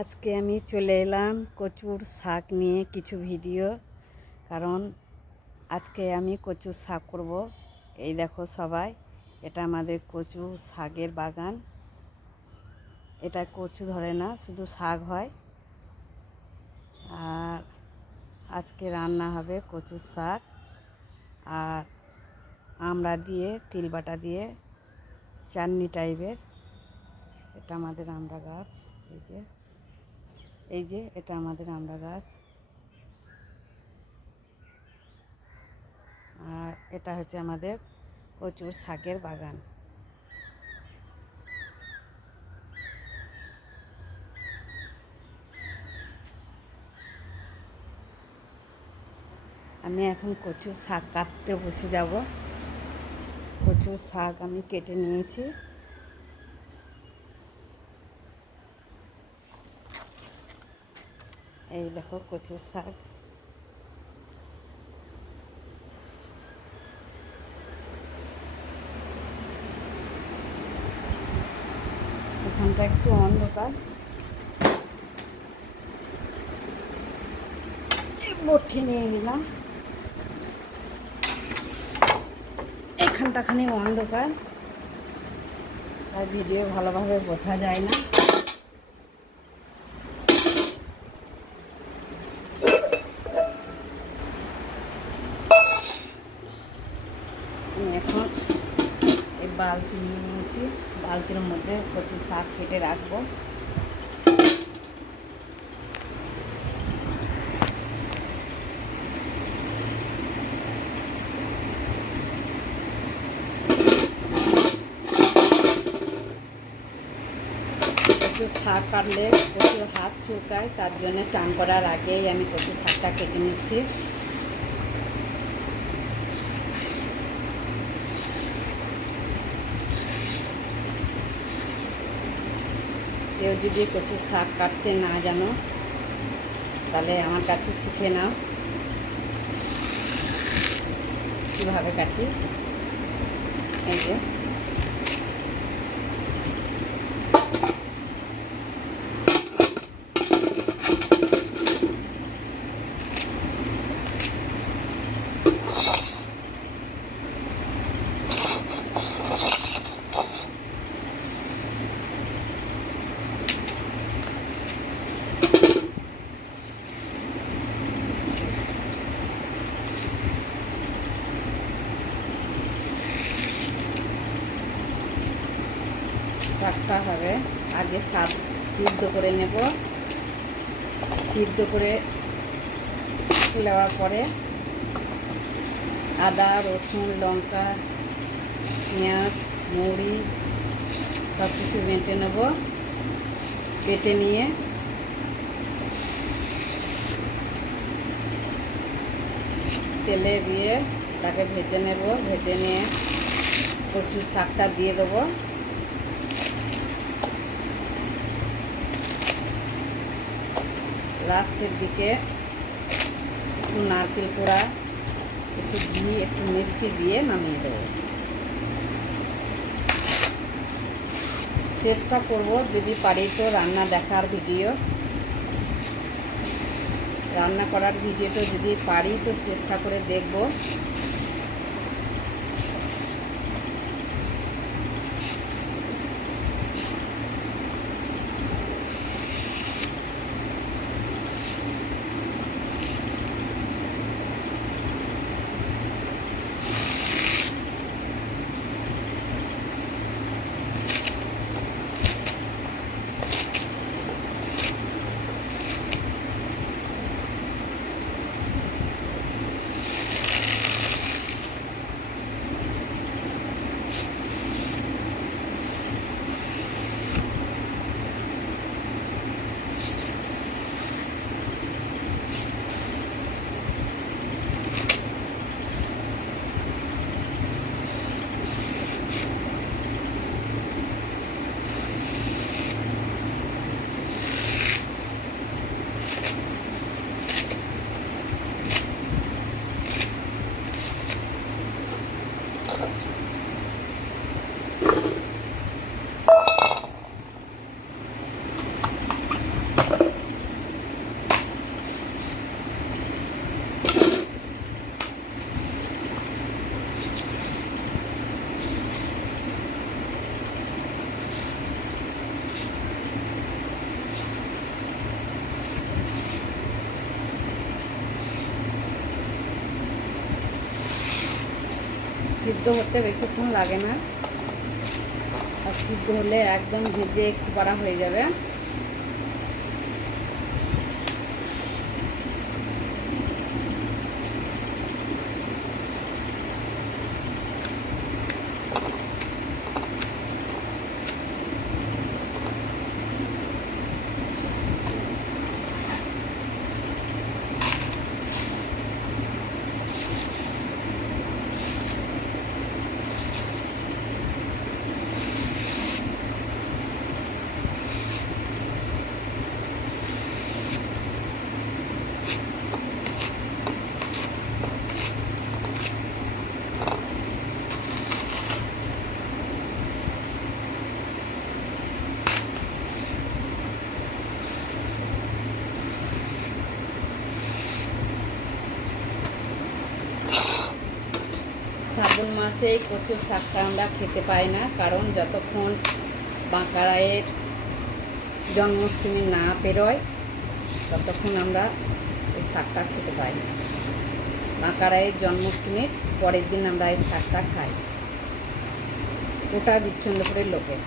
আজকে আমি চলে এলাম কচুর শাক নিয়ে কিছু ভিডিও। কারণ আজকে আমি কচুর শাক করব। এই দেখো সবাই, এটা আমাদের কচু শাকের বাগান। এটা কচু ধরে না, শুধু শাক হয়। আর আজকে রান্না হবে কচুর শাক আর আমড়া দিয়ে, তিল বাটা দিয়ে চাটনি টাইপের। এটা আমাদের আমড়া গাছ, এই যে এটা আমাদের আমড়া গাছ। আর এটা হচ্ছে আমাদের কচুর শাকের বাগান। আমি এখন কচুর শাক কাটতে বসে যাব। কচুর শাক আমি কেটে নিয়েছি। এই দেখো কচুর শাক। এখানটা একটু অন্ধকার, বটি নিয়ে নিলাম। এখানটা খানি অন্ধকার, তাই ভিডিও ভালোভাবে বোঝা যায় না। আমি এখন এই বালতি নিয়ে নিয়েছি, বালতির মধ্যে কচুর শাক কেটে রাখবো। কচুর শাক কাটলে প্রচুর হাত চুলকায়, তার জন্য চান করার আগেই আমি কচুর শাকটা কেটে নিচ্ছি। কেউ যদি কচুর শাক কাটতে না জানো, তাহলে আমার কাছে শিখে নাও কীভাবে কাটি। এই যে শাকটা হবে আগে সিদ্ধ করে নেব। সিদ্ধ করে নেওয়ার পরে আদা, রসুন, লঙ্কা, পেঁয়াজ, মুড়ি সব কিছু বেটে নেব। বেটে নিয়ে তেলে দিয়ে তাকে ভেজে নেব। ভেজে নিয়ে কচুর শাকটা দিয়ে দেবো। লাস্টের দিকে একটু নারকেল কোড়া, একটু ঘি, একটু মিষ্টি দিয়ে নামিয়ে দেবো। চেষ্টা করব যদি পারি তো রান্না দেখার ভিডিও, রান্না করার ভিডিওটা যদি পারি তো চেষ্টা করে দেখব। সিদ্ধ হতে বেশিক্ষণ লাগে না, আর সিদ্ধ হলে একদম ভেজে একটু বড়া হয়ে যাবে। শ্রাবণ মাসে এই কচু শাকটা আমরা খেতে পাই না, কারণ যতক্ষণ বাঁকারায়ের জন্মাষ্টমী না পেরোয় ততক্ষণ আমরা এই শাকটা খেতে পাই না। বাঁকারায়ের জন্মাষ্টমীর পরের দিন আমরা এই শাকটা খাই, ওটা বিচ্ছন্দপুরের লোকের।